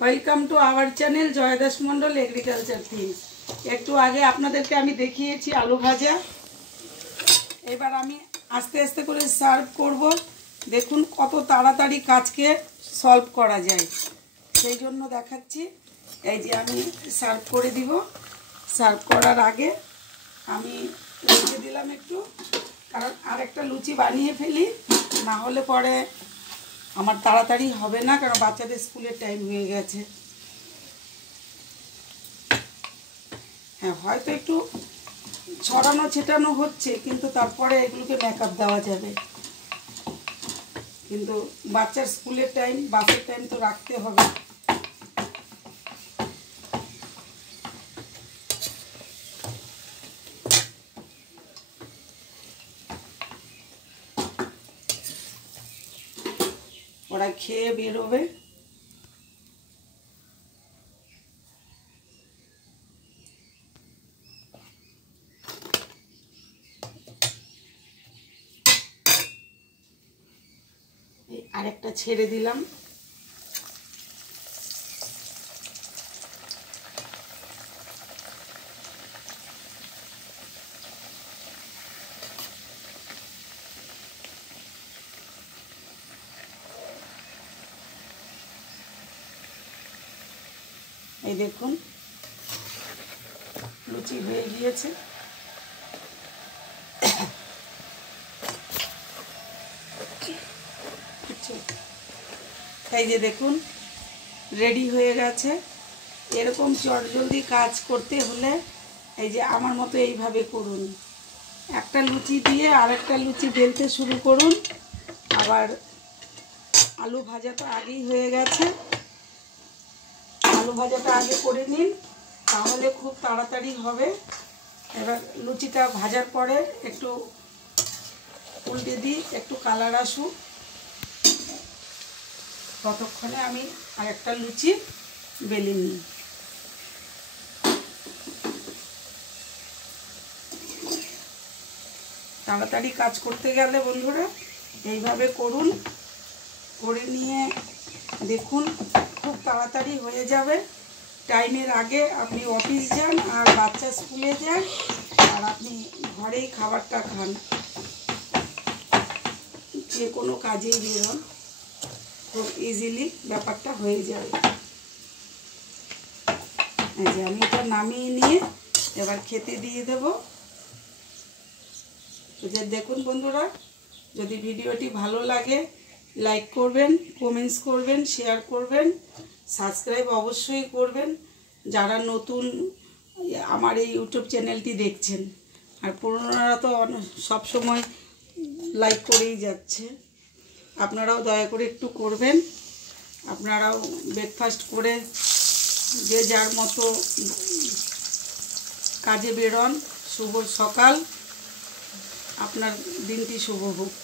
Welcome to our channel जय दास मंडल agriculture things. एकटू आगे आपनादेरके आमी देखिएछि आलू भाजा। एबार आमी आस्ते आस्ते करे सार्व करब। देखुन कत ताड़ाताड़ी काजके सल्व करा जाए सेई जोन्नो देखाच्छि। এই যে আমি সার্ভ করে দিব। সার্ভ করার আগে আমি রেখে দিলাম একটু, কারণ আরেকটা লুচি বানিয়ে ফেলি, না হলে পরে আমার তাড়াতাড়ি হবে না, কারণ বাচ্চাদের স্কুলের টাইম হয়ে গেছে। হ্যাঁ, হয়তো একটু ছড়ানো ছেটানো হচ্ছে, কিন্তু তারপরে এগুলোকে মেকআপ দেওয়া যাবে। কিন্তু বাচ্চার স্কুলের টাইম, বাসের টাইম তো রাখতে হবে। ওরা খেয়ে বেরোবে। আরেকটা ছেড়ে দিলাম। এই দেখুন লুচি হয়ে গিয়েছে। এই যে দেখুন রেডি হয়ে গেছে। এরকম চটজলদি কাজ করতে হলে এই যে আমার মতো এইভাবে করুন। একটা লুচি দিয়ে আরেকটা লুচি বেলতে শুরু করুন। আবার আলু ভাজা তো আগেই হয়ে গেছে, আলু ভাজাটা আগে করে নিন, তাহলে খুব তাড়াতাড়ি হবে। এবার লুচিটা ভাজার পরে একটু উল্টে দিই, একটু কালার আসুক, ততক্ষণে আমি আরেকটা লুচি বেলে নিই। তাড়াতাড়ি কাজ করতে গেলে বন্ধুরা এইভাবে করুন। করে নিয়ে দেখুন খুব তাড়াতাড়ি হয়ে যাবে। টাইমের আগে আপনি অফিস যান আর বাচ্চা স্কুলে যান, আর আপনি ঘরেই খাবারটা খান, যে কোনো কাজেই বেরোন, খুব ইজিলি ব্যাপারটা হয়ে যাবে। এই যে আমি এটা নামিয়ে নিয়ে এবার খেতে দিয়ে দেব। যে দেখুন বন্ধুরা, যদি ভিডিওটি ভালো লাগে লাইক করবেন, কমেন্টস করবেন, শেয়ার করবেন, সাবস্ক্রাইব অবশ্যই করবেন যারা নতুন আমার এই ইউটিউব চ্যানেলটি দেখছেন। আর পুরনোরা তো সব সময় লাইক করেই যাচ্ছে, আপনারাও দয়া করে একটু করবেন। আপনারাও ব্রেকফাস্ট করে যে যার মতো কাজে বেরোন। শুভ সকাল, আপনার দিনটি শুভ হোক।